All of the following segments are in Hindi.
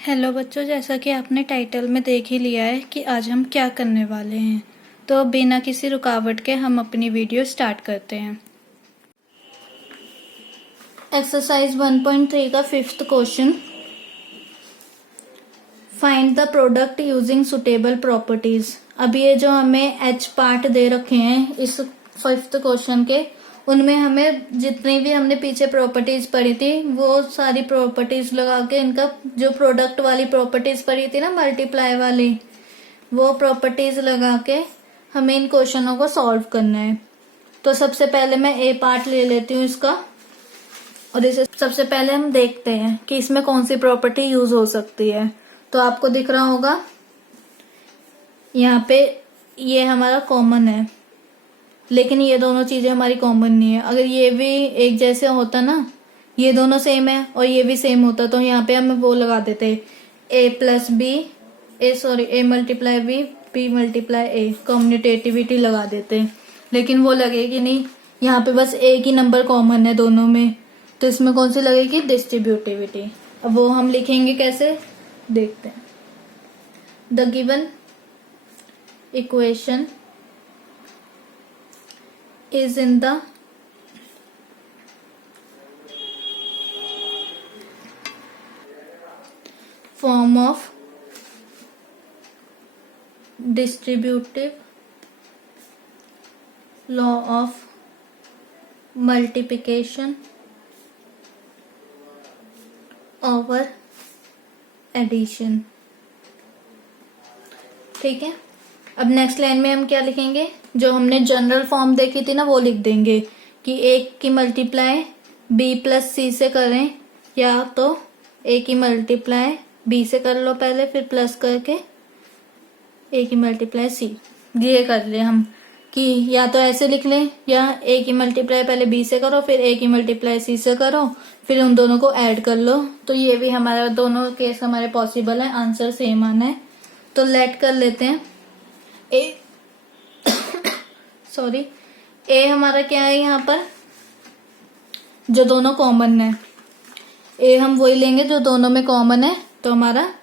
हेलो बच्चों, जैसा कि आपने टाइटल में देख ही लिया है कि आज हम क्या करने वाले हैं। तो बिना किसी रुकावट के हम अपनी वीडियो स्टार्ट करते हैं। एक्सरसाइज 1.3 का 5th question, find the product using suitable properties. अब ये जो हमें एच पार्ट दे रखे हैं इस 5th क्वेश्चन के, उनमें हमें जितनी भी हमने पीछे प्रॉपर्टीज पढ़ी थी वो सारी प्रॉपर्टीज लगा के इनका जो प्रोडक्ट वाली प्रॉपर्टीज पढ़ी थी ना, मल्टीप्लाई वाली, वो प्रॉपर्टीज लगा के हमें इन क्वेश्चनों को सॉल्व करना है। तो सबसे पहले मैं ए पार्ट ले लेती हूँ इसका, और इसे सबसे पहले हम देखते हैं कि इसमें कौन सी प्रॉपर्टी यूज हो सकती है। तो आपको दिख रहा होगा यहाँ पे ये हमारा कॉमन है, लेकिन ये दोनों चीजें हमारी कॉमन नहीं है। अगर ये भी एक जैसे होता ना, ये दोनों सेम है और ये भी सेम होता, तो यहाँ पे हम वो लगा देते ए plus B, A multiply B multiply A, commutativity लगा देते। लेकिन वो लगेगी नहीं, यहाँ पे बस एक ही नंबर कॉमन है दोनों में, तो इसमें कौन सी लगेगी? डिस्ट्रीब्यूटिविटी। अब वो हम लिखेंगे कैसे, देखते हैं। The given equation is in the form of distributive law of multiplication over addition। ठीक है, अब नेक्स्ट लाइन में हम क्या लिखेंगे? जो हमने जनरल फॉर्म देखी थी ना, वो लिख देंगे कि एक की मल्टीप्लाई बी प्लस सी से करें, या तो ए की मल्टीप्लाई बी से कर लो पहले, फिर प्लस करके ए की मल्टीप्लाई सी। ये कर ले हम कि या तो ऐसे लिख लें, या ए की मल्टीप्लाई पहले बी से करो, फिर ए की मल्टीप्लाई सी से करो, फिर उन दोनों को ऐड कर लो। तो ये भी हमारा दोनों केस हमारे पॉसिबल है, आंसर सेम आना है। तो लेट कर लेते हैं ए सॉरी, ए हमारा क्या है यहाँ पर? जो दोनों कॉमन है, ए हम वही लेंगे जो दोनों में कॉमन है, तो हमारा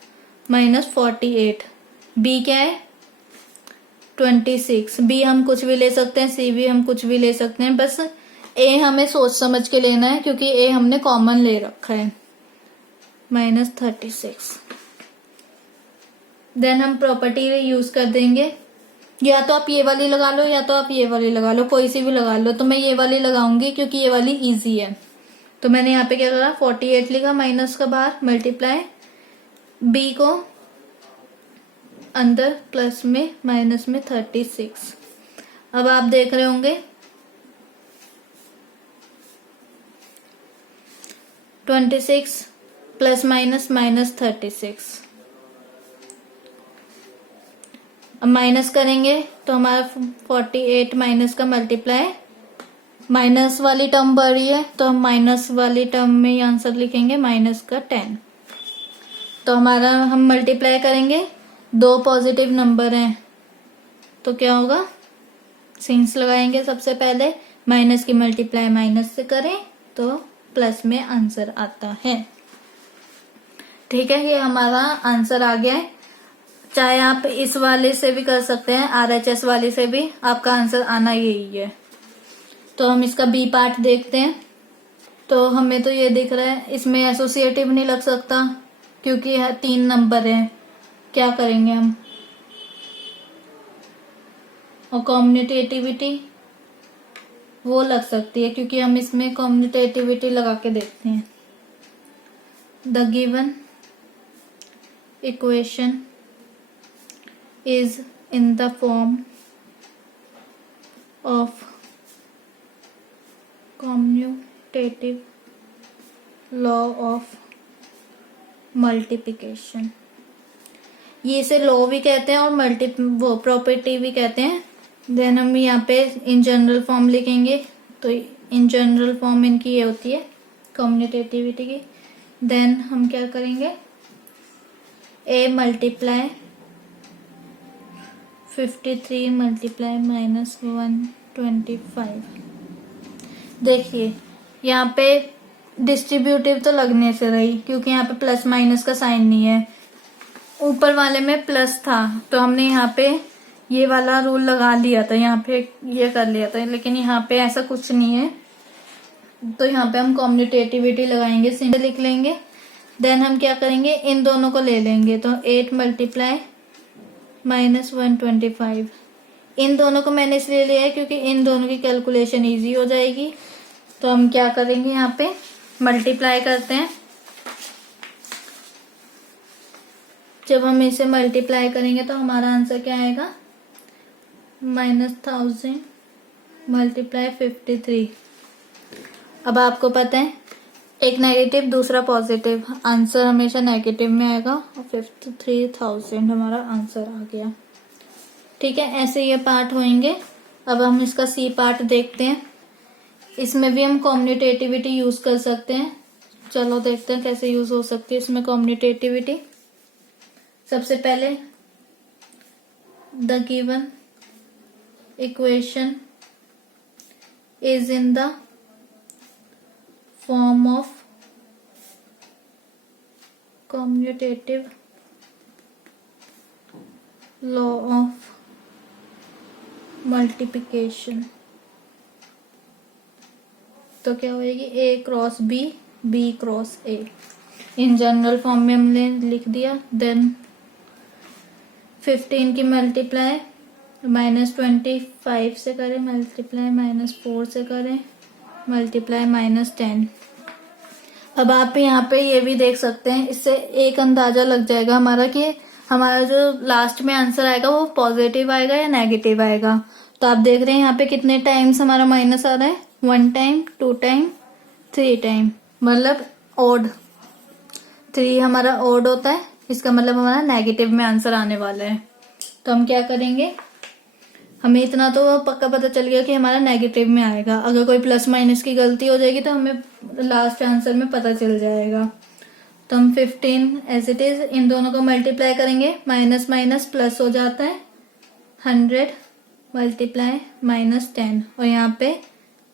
-48। बी क्या है? 26। बी हम कुछ भी ले सकते हैं, सी भी हम कुछ भी ले सकते हैं, बस ए हमें सोच समझ के लेना है क्योंकि ए हमने कॉमन ले रखा है, -36। देन हम प्रॉपर्टी यूज कर देंगे, या तो आप ये वाली लगा लो या तो आप ये वाली लगा लो, कोई सी भी लगा लो। तो मैं ये वाली लगाऊंगी क्योंकि ये वाली इजी है। तो मैंने यहाँ पे क्या करा, 48 लिखा, माइनस का बाहर, मल्टीप्लाई बी को अंदर, प्लस में माइनस में 36। अब आप देख रहे होंगे 26 प्लस माइनस -36। अब माइनस करेंगे तो हमारा 48 माइनस का मल्टीप्लाई, माइनस वाली टर्म बढ़ रही है तो हम माइनस वाली टर्म में ही आंसर लिखेंगे, माइनस का 10। तो हमारा हम मल्टीप्लाई करेंगे, दो पॉजिटिव नंबर हैं तो क्या होगा? सिंस लगाएंगे सबसे पहले, माइनस की मल्टीप्लाई माइनस से करें तो प्लस में आंसर आता है। ठीक है, ये हमारा आंसर आ गया है। चाहे आप इस वाले से भी कर सकते हैं, RHS वाले से भी, आपका आंसर आना यही है। तो हम इसका बी पार्ट देखते हैं। तो हमें तो ये दिख रहा है, इसमें एसोसिएटिव नहीं लग सकता क्योंकि यह 3 नंबर है। क्या करेंगे हम? और कम्यूटेटिविटी वो लग सकती है क्योंकि हम इसमें कम्यूटेटिविटी लगा के देखते हैं। The given equation is in the form of commutative law of multiplication। ये इसे लॉ भी कहते हैं और वो प्रॉपर्टी भी कहते हैं। देन हम यहाँ पे इन जनरल फॉर्म लिखेंगे, तो इन जनरल फॉर्म इनकी ये होती है कम्यूटेटिविटी की। देन हम क्या करेंगे, ए मल्टीप्लाई 53 मल्टीप्लाई -125। देखिए यहाँ पे डिस्ट्रीब्यूटिव तो लगने से रही, क्योंकि यहाँ पे प्लस माइनस का साइन नहीं है। ऊपर वाले में प्लस था तो हमने यहाँ पे ये वाला रूल लगा लिया था, यहाँ पे ये कर लिया था, लेकिन यहाँ पे ऐसा कुछ नहीं है। तो यहाँ पे हम कॉम्यूटेटिविटी लगाएंगे, सिंपल लिख लेंगे। देन हम क्या करेंगे, इन दोनों को ले लेंगे। तो 8 मल्टीप्लाई -125, इन दोनों को मैंने इसलिए लिया है क्योंकि इन दोनों की कैलकुलेशन इजी हो जाएगी। तो हम क्या करेंगे, यहाँ पे मल्टीप्लाई करते हैं। जब हम इसे मल्टीप्लाई करेंगे तो हमारा आंसर क्या आएगा, -1000 मल्टीप्लाई 53। अब आपको पता है एक नेगेटिव दूसरा पॉजिटिव, आंसर हमेशा नेगेटिव में आएगा, और 53,000 हमारा आंसर आ गया। ठीक है, ऐसे ये पार्ट होंगे। अब हम इसका सी पार्ट देखते हैं। इसमें भी हम कॉम्यूटेटिविटी यूज कर सकते हैं। चलो देखते हैं कैसे यूज हो सकती है इसमें कॉम्यूटेटिविटी। सबसे पहले the given equation is in the form of commutative law of multiplication। तो क्या होएगी, a cross b, b cross a। In general form में हमने लिख दिया। देन 15 की मल्टीप्लाई -25 से करें, मल्टीप्लाई -4 से करें, मल्टीप्लाई -10। अब आप यहाँ पे ये भी देख सकते हैं, इससे एक अंदाजा लग जाएगा हमारा कि हमारा जो लास्ट में आंसर आएगा वो पॉजिटिव आएगा या नेगेटिव आएगा। तो आप देख रहे हैं यहाँ पे कितने टाइम्स हमारा माइनस आ रहा है, 1 टाइम, 2 टाइम, 3 टाइम, मतलब ऑड। 3 हमारा ऑड होता है, इसका मतलब हमारा नेगेटिव में आंसर आने वाला है। तो हम क्या करेंगे, हमें इतना तो पक्का पता चल गया कि हमारा नेगेटिव में आएगा। अगर कोई प्लस माइनस की गलती हो जाएगी तो हमें लास्ट आंसर में पता चल जाएगा। तो हम 15 एज इट इज इन दोनों को मल्टीप्लाई करेंगे, माइनस माइनस प्लस हो जाता है, 100 मल्टीप्लाई -10। और यहाँ पे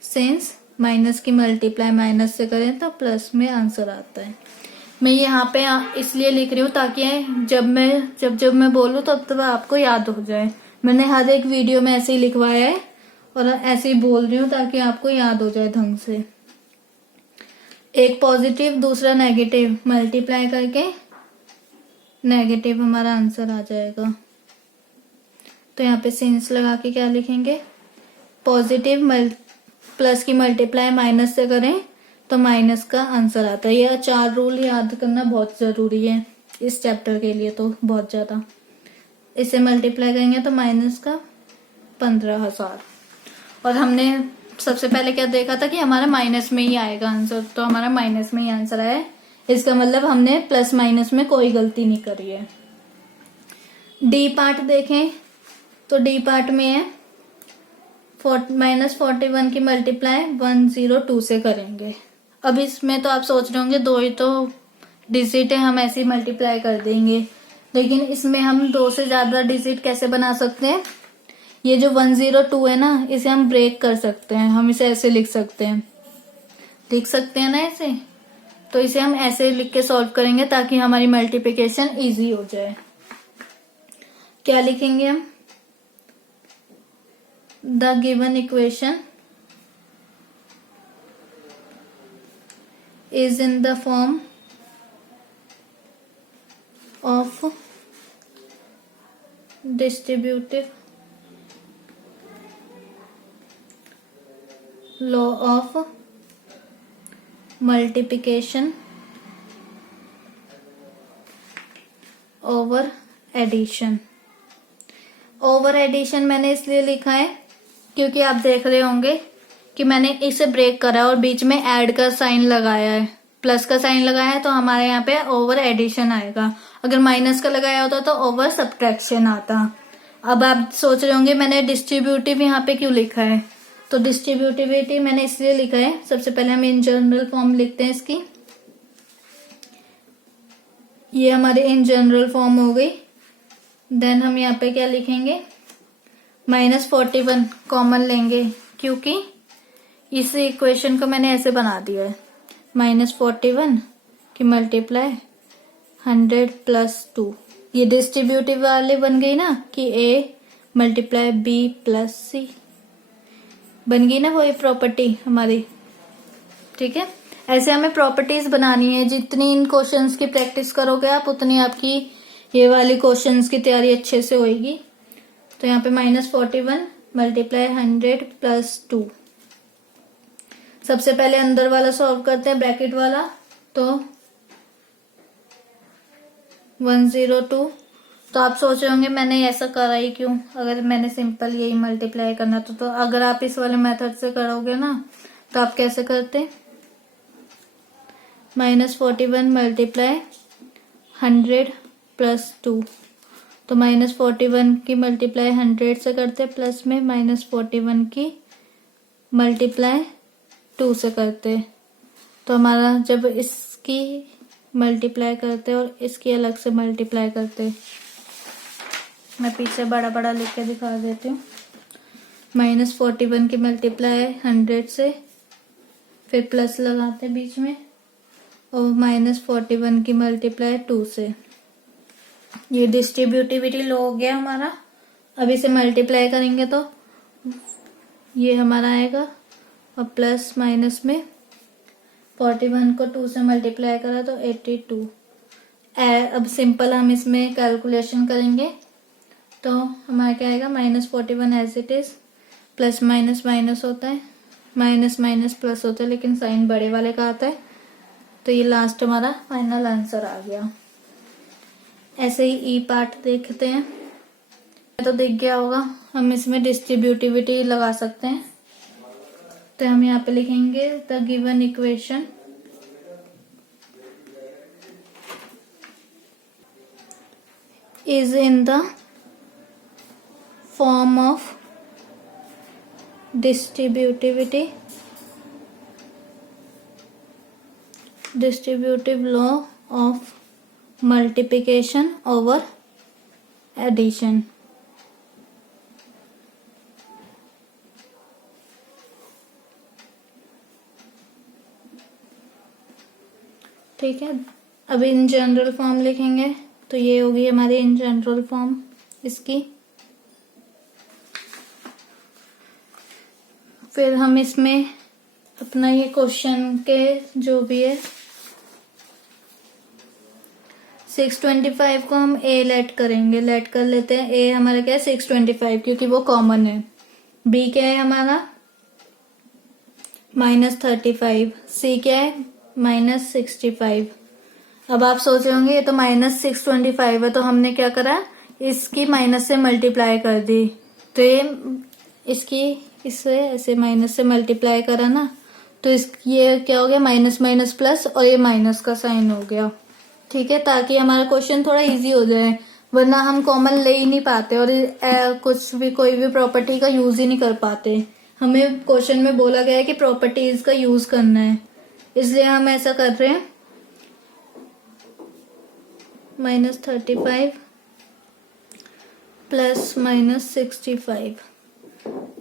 सिंस माइनस की मल्टीप्लाई माइनस से करें तो प्लस में आंसर आता है। मैं यहाँ पे इसलिए लिख रही हूँ ताकि जब मैं बोलूँ तब आपको याद हो जाए। मैंने हर एक वीडियो में ऐसे ही लिखवाया है और ऐसे ही बोल रही हूँ ताकि आपको याद हो जाए ढंग से। एक पॉजिटिव दूसरा नेगेटिव मल्टीप्लाई करके नेगेटिव हमारा आंसर आ जाएगा। तो यहाँ पे सिंस लगा के क्या लिखेंगे, पॉजिटिव प्लस की मल्टीप्लाई माइनस से करें तो माइनस का आंसर आता है। यह 4 रूल याद करना बहुत जरूरी है इस चैप्टर के लिए, तो बहुत ज्यादा। इसे मल्टीप्लाई करेंगे तो माइनस का 15,000। और हमने सबसे पहले क्या देखा था कि हमारा माइनस में ही आएगा आंसर, तो हमारा माइनस में ही आंसर आया है। इसका मतलब हमने प्लस माइनस में कोई गलती नहीं करी है। डी पार्ट देखें तो डी पार्ट में है -41 की मल्टीप्लाई 102 से करेंगे। अब इसमें तो आप सोच रहे होंगे 2 ही तो डिजिट है, हम ऐसे ही मल्टीप्लाई कर देंगे, लेकिन इसमें हम 2 से ज्यादा डिजिट कैसे बना सकते हैं। ये जो 102 है ना, इसे हम ब्रेक कर सकते हैं। हम इसे ऐसे लिख सकते हैं ना ऐसे। तो इसे हम ऐसे लिख के सॉल्व करेंगे ताकि हमारी मल्टीप्लिकेशन इजी हो जाए। क्या लिखेंगे हम, the given equation is in the form of distributive law of multiplication over addition। Over addition मैंने इसलिए लिखा है क्योंकि आप देख रहे होंगे कि मैंने इसे ब्रेक करा है और बीच में ऐड का साइन लगाया है, प्लस का साइन लगाया है, तो हमारे यहाँ पे ओवर एडिशन आएगा। अगर माइनस का लगाया होता तो ओवर सब्ट्रैक्शन आता। अब आप सोच रहे होंगे मैंने डिस्ट्रीब्यूटिव यहाँ पे क्यों लिखा है, तो डिस्ट्रीब्यूटिविटी मैंने इसलिए लिखा है। सबसे पहले हम इन जनरल फॉर्म लिखते हैं इसकी। ये हमारे इन जनरल फॉर्म हो गई। देन हम यहाँ पे क्या लिखेंगे, -41 कॉमन लेंगे क्योंकि इस इक्वेशन को मैंने ऐसे बना दिया है। -41 की मल्टीप्लाई 100 प्लस 2। ये डिस्ट्रीब्यूटिव वाले बन गई ना कि A multiply B plus C बन गई ना वही प्रॉपर्टी हमारी। ठीक है, ऐसे हमें प्रॉपर्टीज बनानी है। जितनी इन क्वेश्चंस की प्रैक्टिस करोगे आप उतनी आपकी ये वाली क्वेश्चंस की तैयारी अच्छे से होगी। तो यहाँ पे -41 मल्टीप्लाई 100 प्लस 2। सबसे पहले अंदर वाला सॉल्व करते हैं, ब्रैकेट वाला। तो 102। तो आप सोच रहे होंगे मैंने ऐसा करा ही क्यों, अगर मैंने सिंपल यही मल्टीप्लाई करना तो अगर आप इस वाले मेथड से करोगे ना तो आप कैसे करते, -41 मल्टीप्लाई 100 प्लस 2। तो -41 की मल्टीप्लाई 100 से करते, प्लस में -41 की मल्टीप्लाई 2 से करते। तो हमारा जब इसकी मल्टीप्लाई करते और इसकी अलग से मल्टीप्लाई करते, मैं पीछे बड़ा बड़ा लिख के दिखा देती हूँ। -41 की मल्टीप्लाई 100 से, फिर प्लस लगाते बीच में, और -41 की मल्टीप्लाई 2 से। ये डिस्ट्रीब्यूटिविटी लो हो गया हमारा। अब इसे मल्टीप्लाई करेंगे तो ये हमारा आएगा, और प्लस माइनस में 41 को 2 से मल्टीप्लाई करा तो 82। अब सिंपल हम इसमें कैलकुलेशन करेंगे तो हमारा क्या आएगा, -41 as it is, plus minus minus होता है, माइनस माइनस प्लस होता है, लेकिन साइन बड़े वाले का आता है। तो ये लास्ट हमारा फाइनल आंसर आ गया। ऐसे ही ई पार्ट देखते हैं। तो दिख गया होगा, हम इसमें डिस्ट्रीब्यूटिविटी लगा सकते हैं। तो हम यहाँ पे लिखेंगे the given equation is in the form of distributivity, distributive law of multiplication over addition. ठीक है, अब इन जनरल फॉर्म लिखेंगे तो ये होगी हमारी इन जनरल फॉर्म इसकी। फिर हम इसमें अपना ये क्वेश्चन के जो भी है 625 को हम ए लेट करेंगे, लेट कर लेते हैं। ए हमारा क्या है 625 क्योंकि वो कॉमन है। बी क्या है हमारा -35, सी क्या है -65। अब आप सोच रहे होंगे ये तो -625 है, तो हमने क्या करा, इसकी माइनस से मल्टीप्लाई कर दी। तो ये इसकी इससे ऐसे माइनस से मल्टीप्लाई करा ना, तो ये क्या हो गया, माइनस माइनस प्लस, और ये माइनस का साइन हो गया। ठीक है, ताकि हमारा क्वेश्चन थोड़ा इजी हो जाए, वरना हम कॉमन ले ही नहीं पाते और कुछ भी कोई भी प्रॉपर्टी का यूज ही नहीं कर पाते। हमें क्वेश्चन में बोला गया है कि प्रॉपर्टीज का यूज करना है, इसलिए हम ऐसा कर रहे हैं। -35 प्लस -65।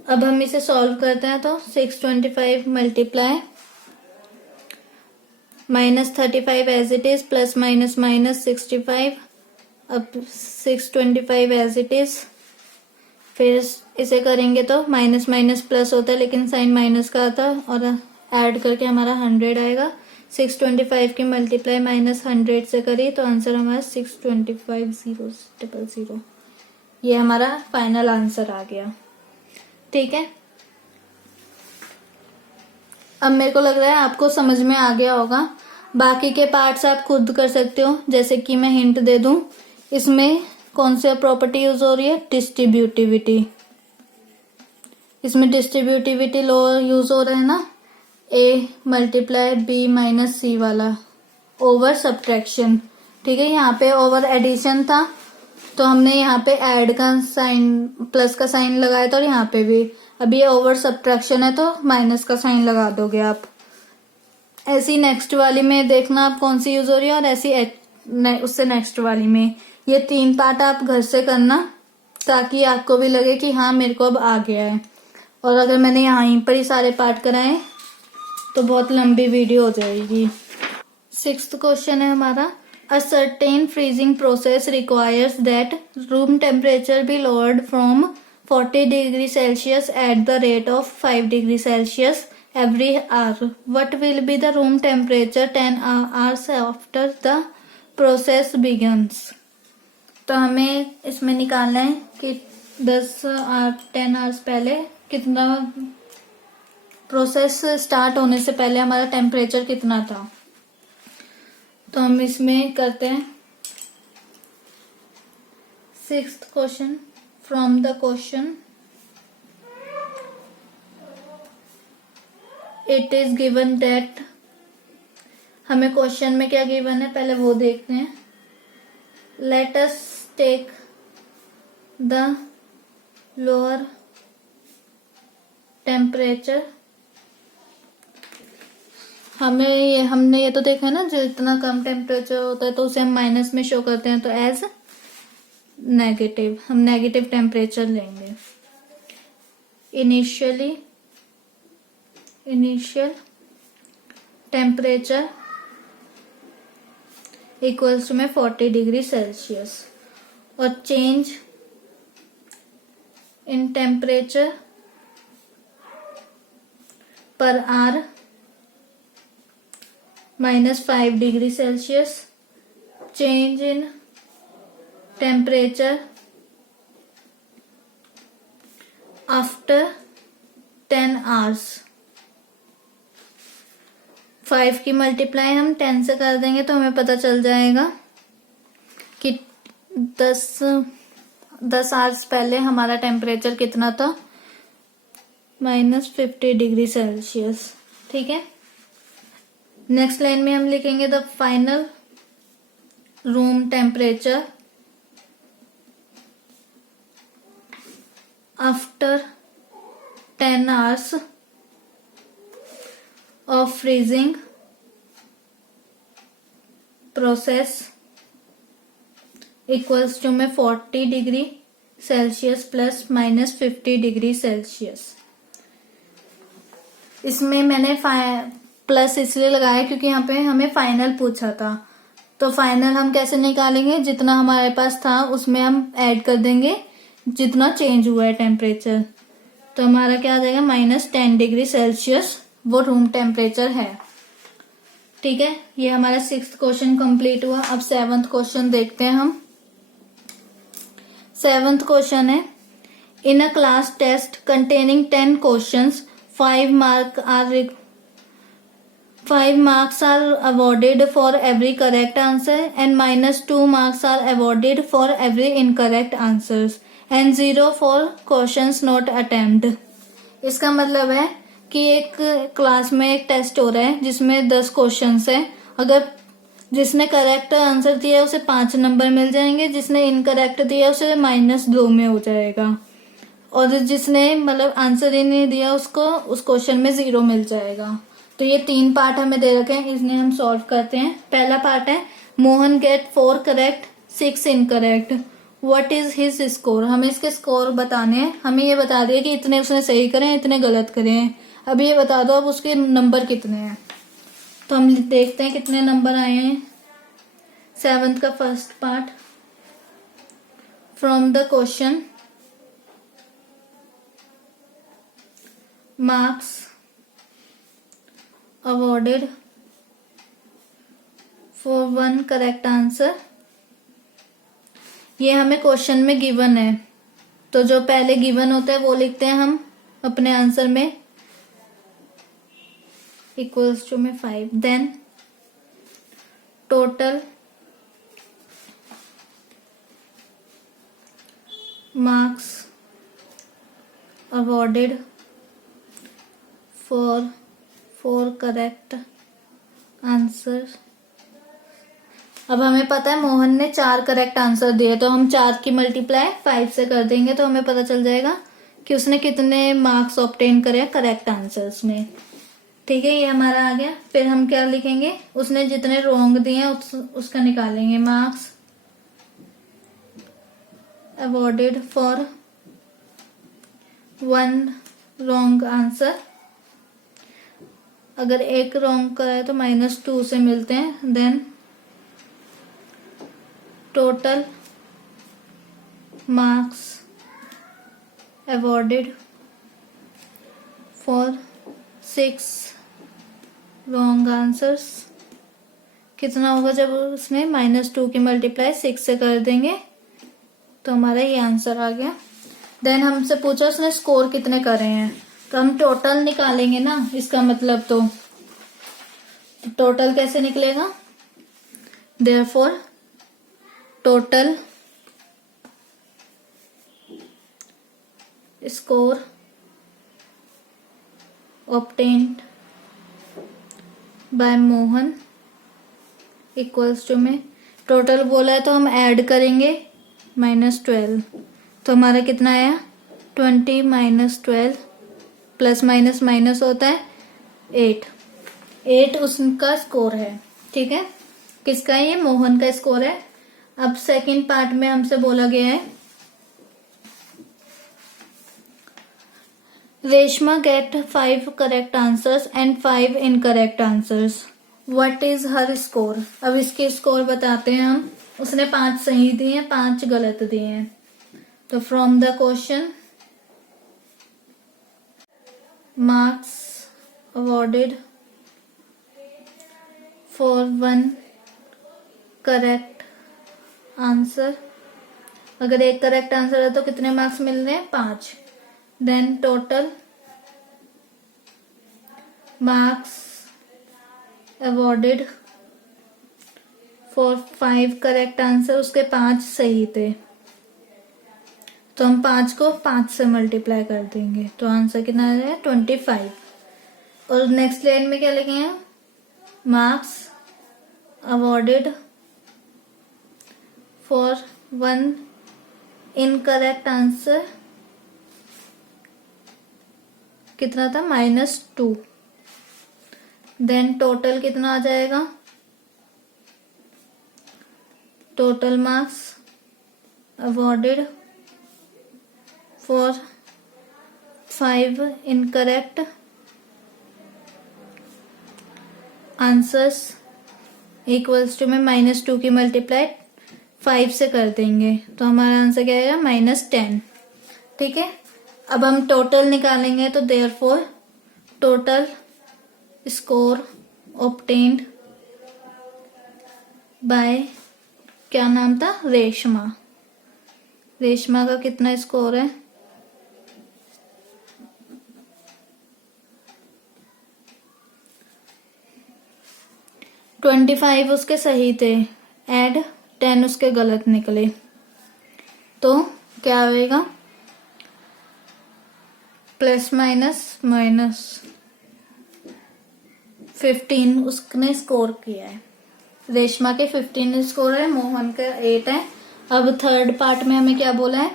अब हम इसे सॉल्व करते हैं तो 625 multiply -35 as it is, plus minus -65, अब 625 एज इट इज। फिर इसे करेंगे तो माइनस माइनस प्लस होता है, लेकिन साइन माइनस का आता है, और ऐड करके हमारा 100 आएगा। 625 की मल्टीप्लाई -100 से करी तो आंसर हमारा 625,000। ये हमारा फाइनल आंसर आ गया। ठीक है, अब मेरे को लग रहा है आपको समझ में आ गया होगा। बाकी के पार्ट्स आप खुद कर सकते हो, जैसे कि मैं हिंट दे दूं, इसमें कौन सी प्रॉपर्टी यूज हो रही है, डिस्ट्रीब्यूटिविटी। इसमें डिस्ट्रीब्यूटिविटी लॉ यूज हो रहा है ना, ए मल्टीप्लाई बी माइनस सी वाला, ओवर सब्ट्रैक्शन। ठीक है, यहाँ पे ओवर एडिशन था तो हमने यहाँ पे ऐड का साइन, प्लस का साइन लगाया था, और यहाँ पे भी। अब ये ओवर सब्ट्रैक्शन है तो माइनस का साइन लगा दोगे आप। ऐसी नेक्स्ट वाली में देखना आप कौन सी यूज हो रही है, और ऐसी उससे नेक्स्ट वाली में। ये 3 पार्ट आप घर से करना, ताकि आपको भी लगे कि हाँ मेरे को अब आ गया है। और अगर मैंने यहाँ पर ही सारे पार्ट कराए तो बहुत लंबी वीडियो हो जाएगी। 6th क्वेश्चन है हमारा, a certain freezing process requires that room temperature be lowered from 40 degree Celsius at the rate of 5 degree Celsius every hour. What will be the room temperature 10 hours after the process begins? तो हमें इसमें निकालना है कि 10 आवर्स पहले कितना, प्रोसेस स्टार्ट होने से पहले हमारा टेम्परेचर कितना था। तो हम इसमें करते हैं 6th question. From the question it is given that, हमें क्वेश्चन में क्या गिवन है पहले वो देखते हैं। Let us take the lower temperature, हमने ये तो देखा है ना, जो इतना कम टेम्परेचर होता है तो उसे हम माइनस में शो करते हैं, तो एज नेगेटिव, हम नेगेटिव टेम्परेचर लेंगे। इनिशियल टेम्परेचर इक्वल्स टू में 40 डिग्री सेल्सियस, और change in temperature per hour -5 degree Celsius, change in temperature after 10 hours. 5 की मल्टीप्लाई हम 10 से कर देंगे तो हमें पता चल जाएगा कि 10 आवर्स पहले हमारा टेम्परेचर कितना था, -50 डिग्री सेल्सियस। ठीक है, नेक्स्ट लाइन में हम लिखेंगे the final room temperature after 10 hours of freezing process equals to में 40 degree Celsius plus -50 degree Celsius. इसमें मैंने प्लस इसलिए लगाया क्योंकि यहाँ पे हमें फाइनल पूछा था, तो फाइनल हम कैसे निकालेंगे, जितना हमारे पास था उसमें हम ऐड कर देंगे जितना चेंज हुआ है टेम्परेचर, तो हमारा क्या आ जाएगा -10 डिग्री सेल्सियस, वो रूम टेम्परेचर है। ठीक है, ये हमारा 6th क्वेश्चन कंप्लीट हुआ। अब 7th क्वेश्चन देखते हैं हम। 7th क्वेश्चन है, in a class test containing 10 questions 5 marks are awarded for every correct answer and -2 marks are awarded for every incorrect answers and 0 for questions not attempted। इसका मतलब है कि एक क्लास में एक टेस्ट हो रहा है जिसमें 10 क्वेश्चंस है, अगर जिसने करेक्ट आंसर दिया है उसे 5 नंबर मिल जाएंगे, जिसने इनकरेक्ट दिया उसे -2 में हो जाएगा, और जिसने मतलब आंसर ही नहीं दिया उसको उस क्वेश्चन में 0 मिल जाएगा। तो ये 3 पार्ट हमें दे रखे हैं, इसने हम सॉल्व करते हैं। पहला पार्ट है Mohan get 4 correct 6 incorrect, what is his score. हमें इसके स्कोर बताने हैं, हमें ये बता दिया कि इतने उसने सही करे हैं इतने गलत करे हैं, अब ये बता दो अब उसके नंबर कितने हैं। तो हम देखते हैं कितने नंबर आए हैं। 7th का first part, from the question marks awarded for 1 correct answer, ये हमें क्वेश्चन में गिवन है, तो जो पहले गिवन होता है वो लिखते हैं हम अपने आंसर में, इक्वल्स टू में 5, then total marks awarded for 4 correct answer. अब हमें पता है मोहन ने 4 करेक्ट आंसर दिए, तो हम 4 की मल्टीप्लाई 5 से कर देंगे तो हमें पता चल जाएगा कि उसने कितने मार्क्स ऑब्टेन करे करेक्ट आंसर्स में। ठीक है, ये हमारा आ गया। फिर हम क्या लिखेंगे, उसने जितने रॉन्ग दिए उसका निकालेंगे, marks awarded for 1 wrong answer अगर एक रॉन्ग का है तो -2 से मिलते हैं। Then total marks awarded for 6 wrong answers कितना होगा? जब उसमें -2 की मल्टीप्लाई 6 से कर देंगे तो हमारा ये आंसर आ गया। देन हमसे पूछा उसने स्कोर कितने करे हैं, तो हम टोटल निकालेंगे ना, इसका मतलब तो टोटल कैसे निकलेगा? Therefore total score obtained by Mohan equals to में टोटल बोला है तो हम ऐड करेंगे -12, तो हमारा कितना आया? 20 - 12 प्लस माइनस माइनस होता है 8 उसका स्कोर है। ठीक है, किसका है? ये मोहन का स्कोर है। अब सेकंड पार्ट में हमसे बोला गया है Reshma get 5 correct answers and 5 incorrect answers, what is her score. अब इसके स्कोर बताते हैं हम। उसने 5 सही दिए हैं, 5 गलत दिए हैं। तो from the question marks awarded for 1 correct answer, अगर एक करेक्ट आंसर है तो कितने मार्क्स मिल रहे हैं? 5। Then total marks awarded for 5 correct answer, उसके 5 सही थे, तो हम 5 को 5 से मल्टीप्लाई कर देंगे तो आंसर कितना आ जाएगा? 25। और नेक्स्ट लाइन में क्या लिखेंगे? Marks awarded for 1 incorrect answer कितना था? -2। देन टोटल कितना आ जाएगा? Total marks awarded for 5 incorrect answers equals to में -2 की मल्टीप्लाई 5 से कर देंगे तो हमारा आंसर क्या आएगा? -10। ठीक है, अब हम टोटल निकालेंगे तो therefore total score obtained bye, क्या नाम था? रेशमा। रेशमा का कितना स्कोर है? 25 उसके सही थे, एड 10 उसके गलत निकले, तो क्या होएगा? प्लस माइनस 15 उसने स्कोर किया है। रेशमा के 15 स्कोर है, मोहन का 8 है। अब थर्ड पार्ट में हमें क्या बोला है?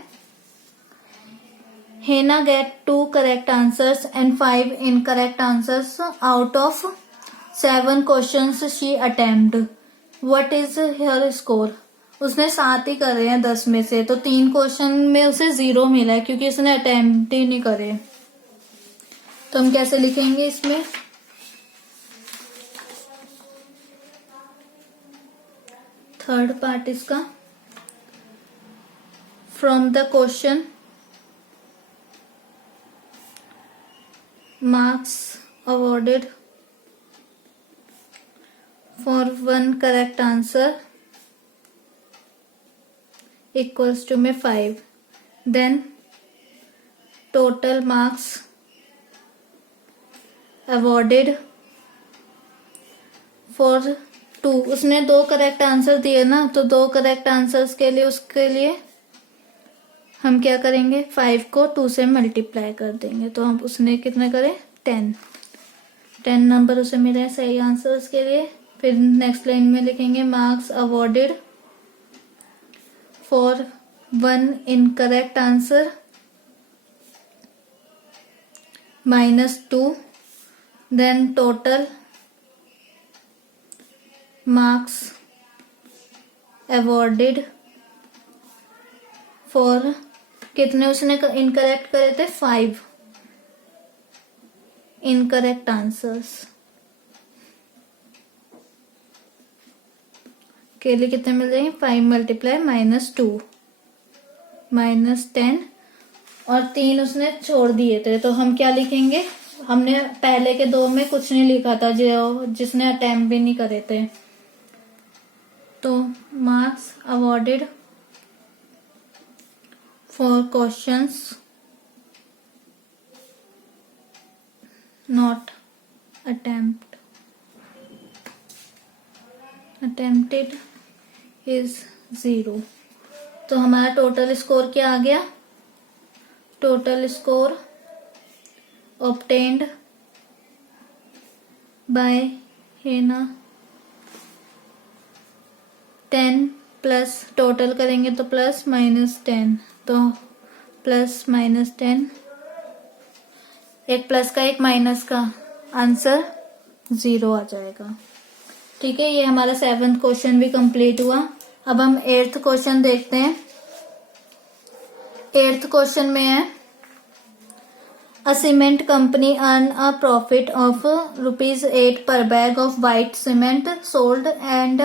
Heena get 2 correct answers and 5 incorrect answers out of 7 questions she attempt, what is her score. उसने 7 ही करे हैं 10 में से, तो 3 क्वेश्चन में उसे 0 मिला है क्योंकि उसने अटेम्प्ट ही नहीं करे। तो हम कैसे लिखेंगे इसमें? थर्ड पार्ट इसका from the question marks awarded for 1 correct answer equals to में 5। Then total marks awarded for 2, उसने 2 करेक्ट आंसर दिए ना, तो 2 करेक्ट आंसर्स के लिए उसके लिए हम क्या करेंगे? 5 को 2 से मल्टीप्लाई कर देंगे, तो हम उसने कितने करे? 10 नंबर उसे मिले हैं सही आंसर्स के लिए। फिर नेक्स्ट लाइन में लिखेंगे marks awarded for 1 incorrect answer -2, then total marks awarded for, कितने उसने इनकरेक्ट करे थे? 5 इनकरेक्ट आंसर्स, के लिए कितने मिल जाएंगे, 5 मल्टीप्लाई -2 -10, और 3 उसने छोड़ दिए थे, तो हम क्या लिखेंगे, हमने पहले के 2 में कुछ नहीं लिखा था, जो जिसने अटेम्प्ट भी नहीं करे थे। तो marks awarded for questions not attempted is 0। तो हमारा टोटल स्कोर क्या आ गया, total score obtained by Heena 10 plus, total करेंगे तो प्लस -10, तो प्लस -10, एक प्लस का एक माइनस का, आंसर 0 आ जाएगा। ठीक है, ये हमारा 7th क्वेश्चन भी कंप्लीट हुआ। अब हम 8th क्वेश्चन देखते हैं। 8th क्वेश्चन में है, a cement company earn a profit of ₹8 per bag of white cement sold and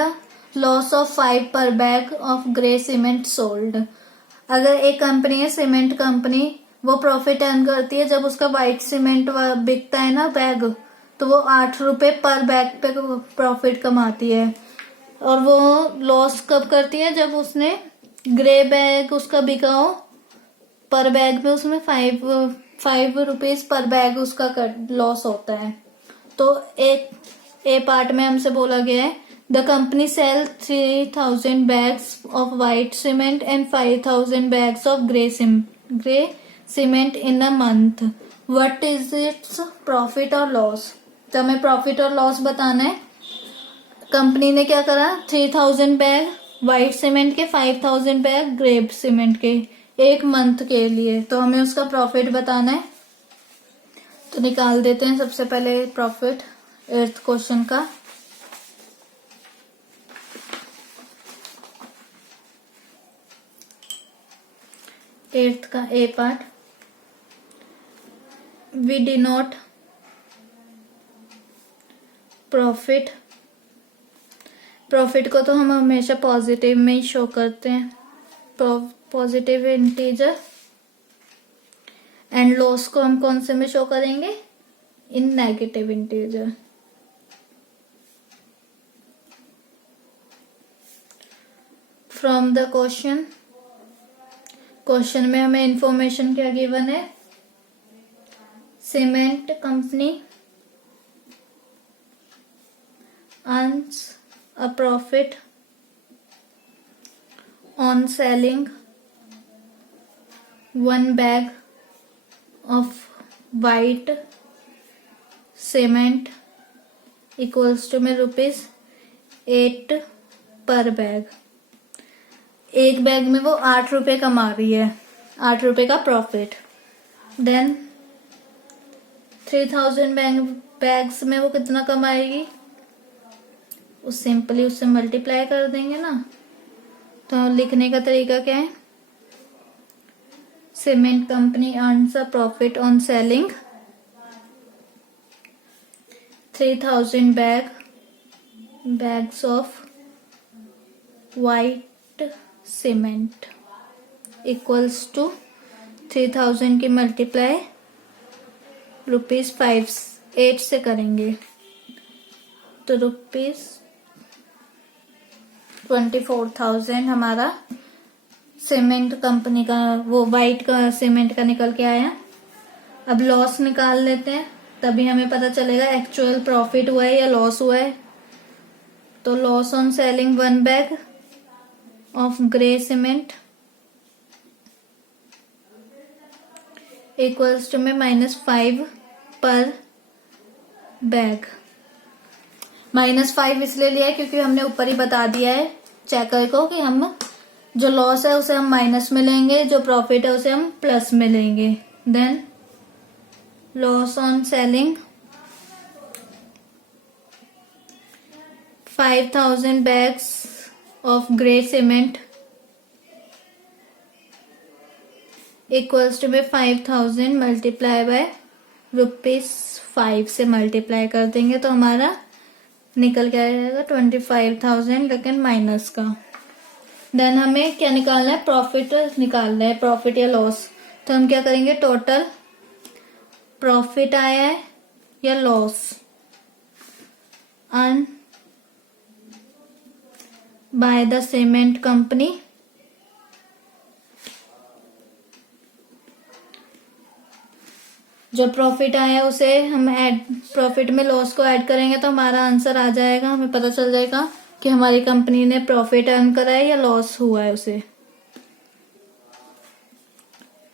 loss of 5 per bag of grey cement sold। अगर एक कंपनी है सीमेंट कंपनी, वो प्रॉफिट अर्न करती है जब उसका व्हाइट सीमेंट बिकता है ना बैग, तो वो 8 रुपए पर बैग पे प्रॉफिट कमाती है। और वो लॉस कब करती है, जब उसने ग्रे बैग उसका बिका हो, पर बैग पे उसमें 5 रुपीज पर बैग उसका लॉस होता है। तो एक ए पार्ट में हमसे बोला गया है, the company sell 3000 bags of white cement and 5000 bags of grey cement in a month, what is its profit और लॉस। तो हमें प्रॉफिट और लॉस बताना है। कंपनी ने क्या करा, 3000 बैग व्हाइट सीमेंट के, 5000 बैग ग्रे सीमेंट के, एक मंथ के लिए, तो हमें उसका प्रॉफिट बताना है। तो निकाल देते हैं सबसे पहले प्रॉफिट 8th क्वेश्चन का। एट्थ का A part, we denote profit, profit को तो हम हमेशा पॉजिटिव में ही शो करते हैं, पॉजिटिव इंटीजर, एंड लॉस को हम कौन से में शो करेंगे, in negative integer. From the question, question में हमें इंफॉर्मेशन क्या गिवन है, cement company earns a profit on selling 1 bag of white cement equals to में ₹8 पर बैग। एक बैग में वो 8 रुपए कमा रही है, 8 रुपए का प्रॉफिट। देन 3000 बैग्स में वो कितना कमाएगी, उस सिंपली उससे मल्टीप्लाई कर देंगे ना। तो लिखने का तरीका क्या है, cement company earns a profit on selling 3000 bags of white cement equals to 3000 की मल्टीप्लाई ₹8 से करेंगे, तो ₹24,000 हमारा सीमेंट कंपनी का, वो वाइट का सीमेंट का निकल के आया। अब लॉस निकाल लेते हैं, तभी हमें पता चलेगा एक्चुअल प्रॉफिट हुआ है या लॉस हुआ है। तो loss on selling 1 bag of grey cement equals to में -5 पर बैग। -5 इसलिए लिया है क्योंकि हमने ऊपर ही बता दिया है चेकर को कि हम जो लॉस है उसे हम माइनस में लेंगे, जो प्रॉफिट है उसे हम प्लस में लेंगे। Then loss on selling 5000 bags of grey cement equals to में 5000 मल्टीप्लाई बाय ₹5 से मल्टीप्लाई कर देंगे, तो हमारा निकल के आ जाएगा 25,000, लेकिन माइनस का। देन हमें क्या निकालना है, प्रॉफिट निकालना है, प्रॉफिट या लॉस। तो हम क्या करेंगे, टोटल प्रॉफिट आया है या loss earn by the cement company जो प्रॉफिट आया उसे हम ऐड, प्रॉफिट में लॉस को ऐड करेंगे तो हमारा आंसर आ जाएगा, हमें पता चल जाएगा कि हमारी कंपनी ने प्रॉफिट अर्न करा है या लॉस हुआ है उसे।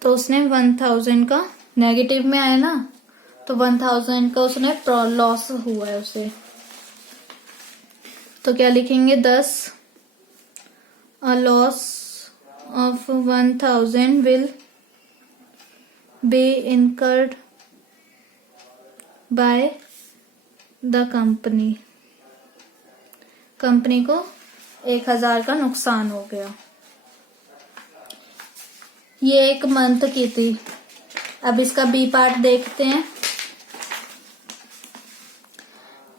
तो उसने 1,000 का नेगेटिव में आया ना, तो 1,000 का उसने लॉस हुआ है उसे। तो क्या लिखेंगे, 10 a loss of 1,000 will be incurred by the company. Company को 1,000 का नुकसान हो गया। ये एक मंथ की थी। अब इसका बी पार्ट देखते हैं।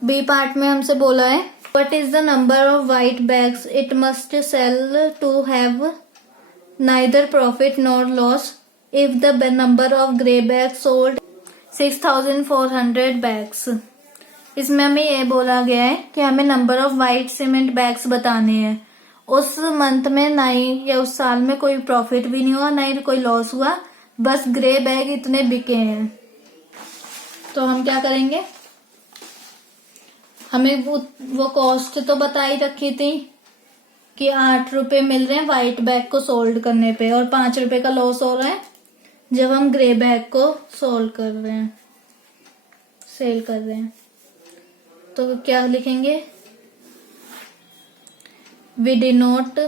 बी पार्ट में हमसे बोला है, what is the number of white bags it must sell to have neither profit nor loss if the number of grey bag sold 6,400 bags. इसमें हमें ये बोला गया है कि हमें number of white cement bags बताने हैं। उस मंथ में ना ही या उस साल में कोई प्रॉफिट भी नहीं हुआ, ना ही कोई लॉस हुआ, बस ग्रे बैग इतने बिके हैं। तो हम क्या करेंगे, हमें वो कॉस्ट तो बताई रखी थी कि 8 रुपए मिल रहे हैं वाइट बैग को सोल्ड करने पे और 5 रुपए का लॉस हो रहा है जब हम ग्रे बैग को सोल्ड कर रहे हैं, सेल कर रहे हैं। तो क्या लिखेंगे, we denote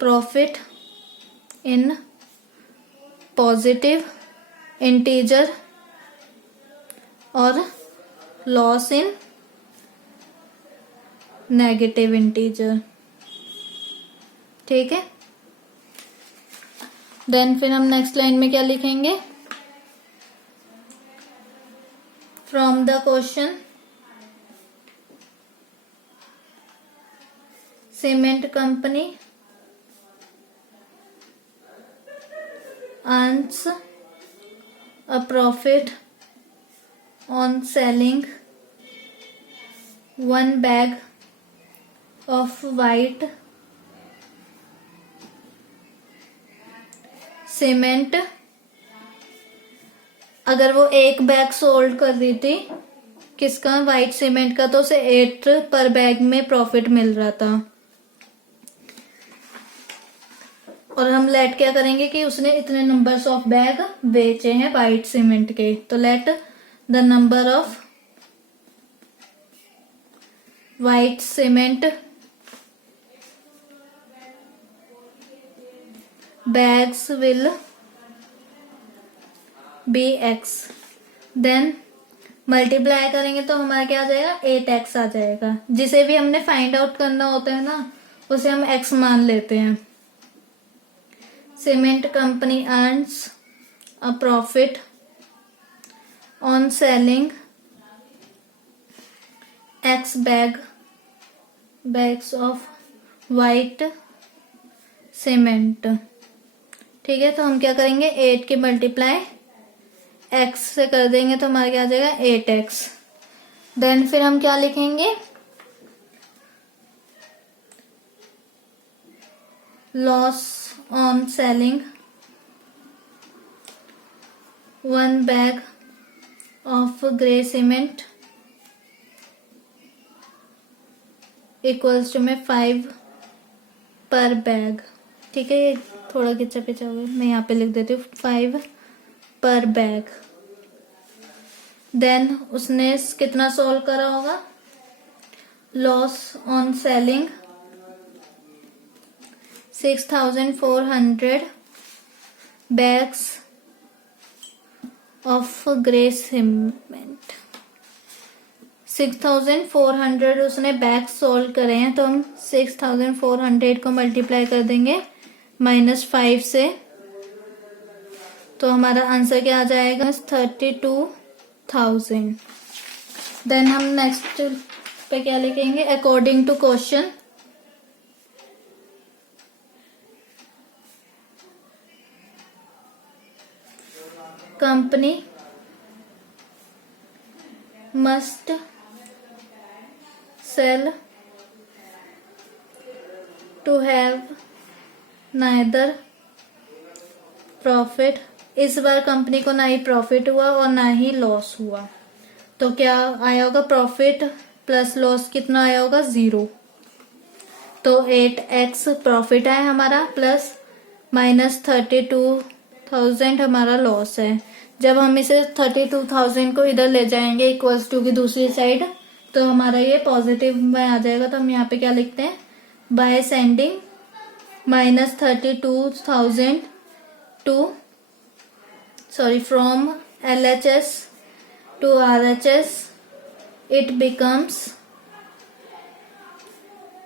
profit in positive integer और लॉस इन नेगेटिव इंटीजर। ठीक है। देन फिर हम नेक्स्ट लाइन में क्या लिखेंगे, from the question cement company earns a profit on selling 1 bag of white cement. अगर वो 1 बैग सोल्ड कर रही थी किसका, वाइट सीमेंट का, तो उसे 8 पर बैग में प्रॉफिट मिल रहा था। और हम लेट क्या करेंगे कि उसने इतने नंबर्स ऑफ बैग बेचे हैं वाइट सीमेंट के, तो let the number of white cement bags will be x। Then multiply करेंगे तो हमारा क्या आ जाएगा, 8x आ जाएगा। जिसे भी हमने फाइंड आउट करना होता है ना, उसे हम x मान लेते हैं। Cement company earns a profit on selling x bags of white cement. ठीक है। तो हम क्या करेंगे, 8 की मल्टीप्लाई x से कर देंगे तो हमारा क्या आ जाएगा, 8x। देन फिर हम क्या लिखेंगे, loss on selling 1 bag of grey cement equals to में 5 पर बैग। ठीक है, ये थोड़ा खिंचा पिचा हुआ है, मैं यहाँ पे लिख देती हूँ 5 पर बैग। देन उसने कितना सोल्व करा होगा, loss on selling 6,400 bags of grey cement. 6,400 उसने बैग सोल्व करे हैं, तो हम 6,400 को मल्टीप्लाई कर देंगे -5 से, तो हमारा आंसर क्या आ जाएगा, 32,000। देन हम नेक्स्ट पे क्या लिखेंगे, according to question company must sell to have neither profit. इस बार कंपनी को ना ही प्रॉफिट हुआ और ना ही लॉस हुआ, तो क्या आया होगा, प्रॉफिट प्लस लॉस कितना आया होगा, 0। तो 8x प्रॉफिट है हमारा, प्लस -32,000 हमारा लॉस है। जब हम इसे 32,000 को इधर ले जाएंगे इक्वल्स टू की दूसरी साइड, तो हमारा ये पॉजिटिव में आ जाएगा। तो हम यहाँ पे क्या लिखते हैं, by sending -32,000 from LHS to RHS it becomes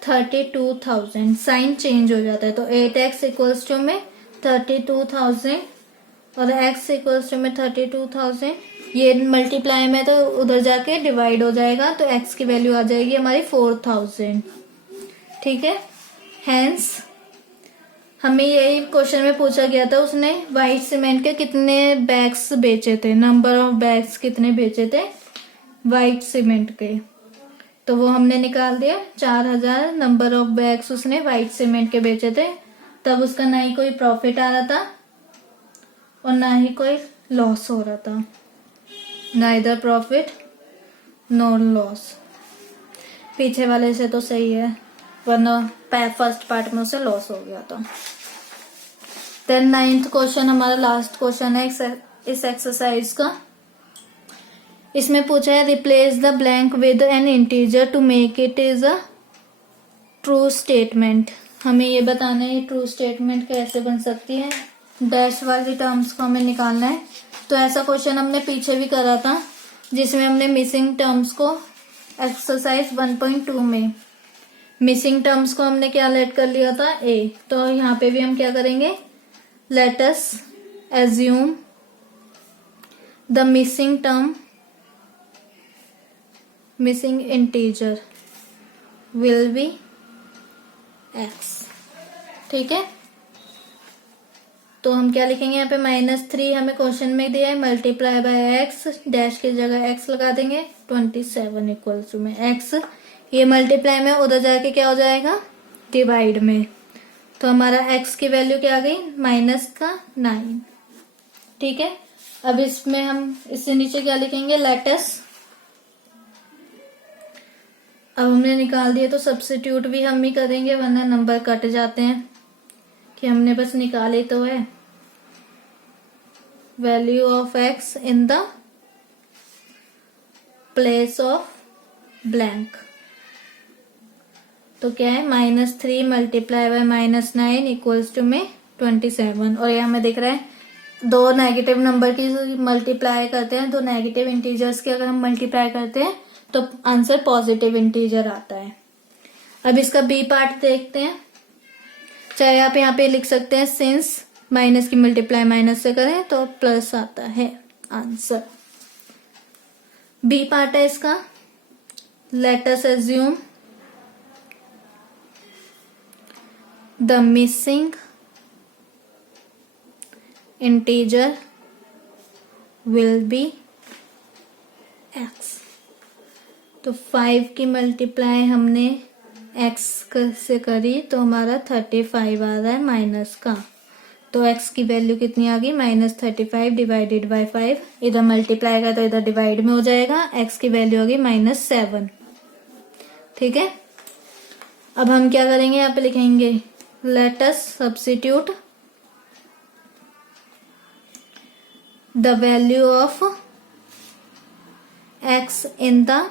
32,000। Sign change हो जाता है, तो 8x इक्वल्स टू में 32,000 और x इक्वल्स टू में 32,000, ये मल्टीप्लाई में तो उधर जाके डिवाइड हो जाएगा, तो x की वैल्यू आ जाएगी हमारी 4,000। ठीक है, हेंस हमें यही क्वेश्चन में पूछा गया था, उसने व्हाइट सीमेंट के कितने बैग्स बेचे थे, नंबर ऑफ बैग्स कितने बेचे थे व्हाइट सीमेंट के, तो वो हमने निकाल दिया 4,000 नंबर ऑफ बैग्स उसने व्हाइट सीमेंट के बेचे थे। तब उसका ना ही कोई प्रॉफिट आ रहा था और ना ही कोई लॉस हो रहा था, नाइदर प्रॉफिट नॉर लॉस। पीछे वाले से तो सही है, वरना फर्स्ट पार्ट में उसे लॉस हो गया था। देन 9th क्वेश्चन हमारा लास्ट क्वेश्चन है इस एक्सरसाइज का। इसमें पूछा है, replace the blank with an integer to make it is a true statement. हमें ये बताना है ट्रू स्टेटमेंट कैसे बन सकती है, डैश वाली टर्म्स को हमें निकालना है। तो ऐसा क्वेश्चन हमने पीछे भी करा था, जिसमें हमने मिसिंग टर्म्स को एक्सरसाइज 1.2 में मिसिंग टर्म्स को हमने क्या लेट कर लिया था, ए। तो यहाँ पे भी हम क्या करेंगे, let us assume the missing term missing integer will be x। ठीक है, तो हम क्या लिखेंगे यहाँ पे, -3 हमें क्वेश्चन में दिया है, मल्टीप्लाई बाय x, डैश की जगह x लगा देंगे, 27 इक्वल्स टू में x, ये मल्टीप्लाई में उधर जाके क्या हो जाएगा, डिवाइड में। तो हमारा x की वैल्यू क्या आ गई, -9। ठीक है, अब इसमें हम इससे नीचे क्या लिखेंगे, लेटस। अब हमने निकाल दिया तो सब्स्टिट्यूट भी हम ही करेंगे, वरना नंबर कट जाते हैं, कि हमने बस निकाले तो है। Value of x in the place of blank, तो क्या है, -3 मल्टीप्लाई बाय -9 इक्वल्स टू में 27। और ये हमें दिख रहा है, दो नेगेटिव नंबर की मल्टीप्लाई करते हैं, दो नेगेटिव इंटीजर्स की अगर हम मल्टीप्लाई करते हैं तो आंसर पॉजिटिव इंटीजर आता है। अब इसका बी पार्ट देखते हैं, चाहे आप यहाँ पे लिख सकते हैं, सिंस माइनस की मल्टीप्लाई माइनस से करें तो प्लस आता है आंसर। बी पार्ट है इसका, let us assume the missing integer will be x। तो 5 की मल्टीप्लाई हमने x से करी तो हमारा 35 आ रहा है माइनस का, तो x की वैल्यू कितनी आ गई, -35 डिवाइडेड बाय 5, इधर मल्टीप्लाई का तो इधर डिवाइड में हो जाएगा, x की वैल्यू आ गई -7। ठीक है, अब हम क्या करेंगे, यहाँ पे लिखेंगे let us substitute the value of x in the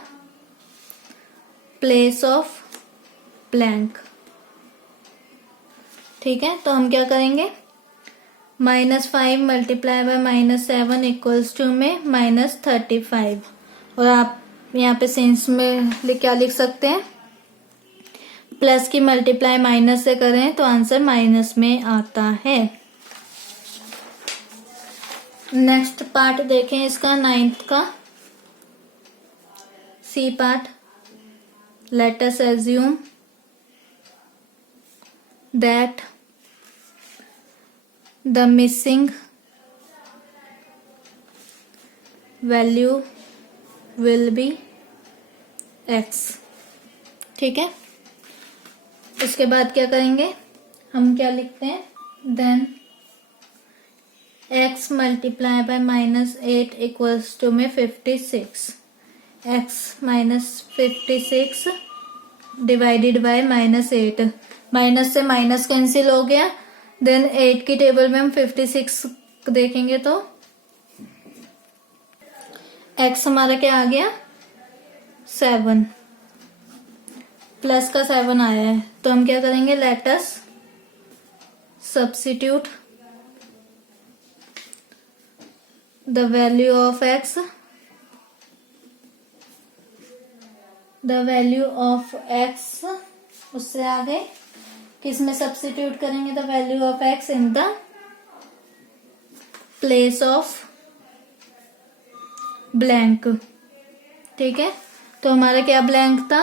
place of blank. ठीक है, तो हम क्या करेंगे, -5 मल्टीप्लाई बाय -7 इक्वल्स टू में -35। और आप यहाँ पे सेंस में क्या लिख सकते हैं, प्लस की मल्टीप्लाई माइनस से करें तो आंसर माइनस में आता है। नेक्स्ट पार्ट देखें इसका 9th का, C part, let us assume that the missing value will be x। ठीक है, इसके बाद क्या करेंगे, हम क्या लिखते हैं, then x multiply by -8 equals to में 56, x -56 डिवाइडेड बाय -8, माइनस से माइनस कैंसिल हो गया, देन 8 की टेबल में हम 56 देखेंगे तो x हमारा क्या आ गया, 7, प्लस का 7 आया है, तो हम क्या करेंगे, let us substitute the value of x, उससे आगे किसमें सब्स्टिट्यूट करेंगे, the value of x in the place of blank. ठीक है, तो हमारा क्या ब्लैंक था,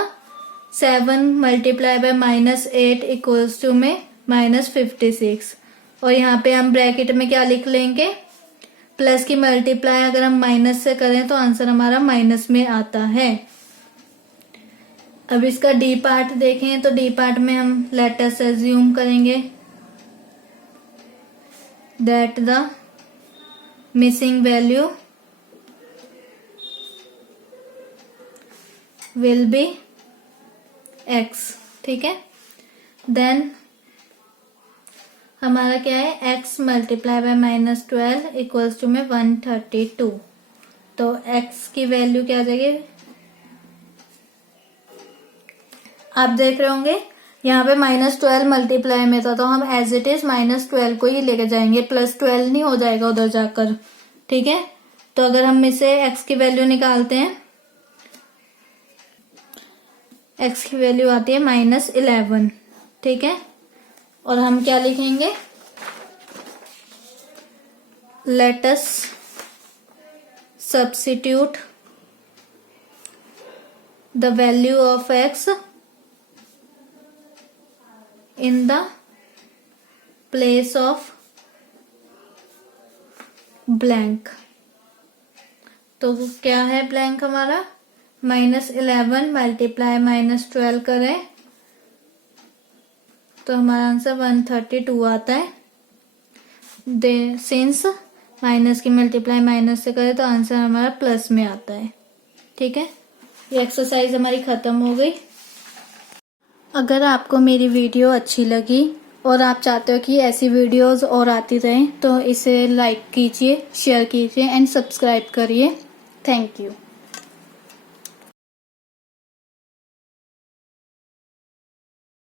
7 मल्टीप्लाई बाय -8 इक्वल्स टू में -56, और यहाँ पे हम ब्रैकेट में क्या लिख लेंगे, प्लस की मल्टीप्लाई अगर हम माइनस से करें तो आंसर हमारा माइनस में आता है। अब इसका डी पार्ट देखें तो डी पार्ट में हम लेट अस अज्यूम करेंगे that the missing value will be x। ठीक है, देन हमारा क्या है, x multiply by -12 equals to में 132, तो x की वैल्यू क्या आ जाएगी, आप देख रहे होंगे यहाँ पे -12 मल्टीप्लाई में था, तो हम एज इट इज -12 को ही लेके जाएंगे, +12 नहीं हो जाएगा उधर जाकर। ठीक है, तो अगर हम इसे x की वैल्यू निकालते हैं, x की वैल्यू आती है -11। ठीक है, और हम क्या लिखेंगे, let us substitute the value of x in the place of blank. तो क्या है ब्लैंक हमारा, -11 मल्टीप्लाई -12 करें तो हमारा आंसर 132 आता है। सिंस माइनस की मल्टीप्लाई माइनस से करें तो आंसर हमारा प्लस में आता है। ठीक है, ये एक्सरसाइज हमारी खत्म हो गई। अगर आपको मेरी वीडियो अच्छी लगी और आप चाहते हो कि ऐसी वीडियोस और आती रहें तो इसे लाइक कीजिए, शेयर कीजिए एंड सब्सक्राइब करिए। Thank you.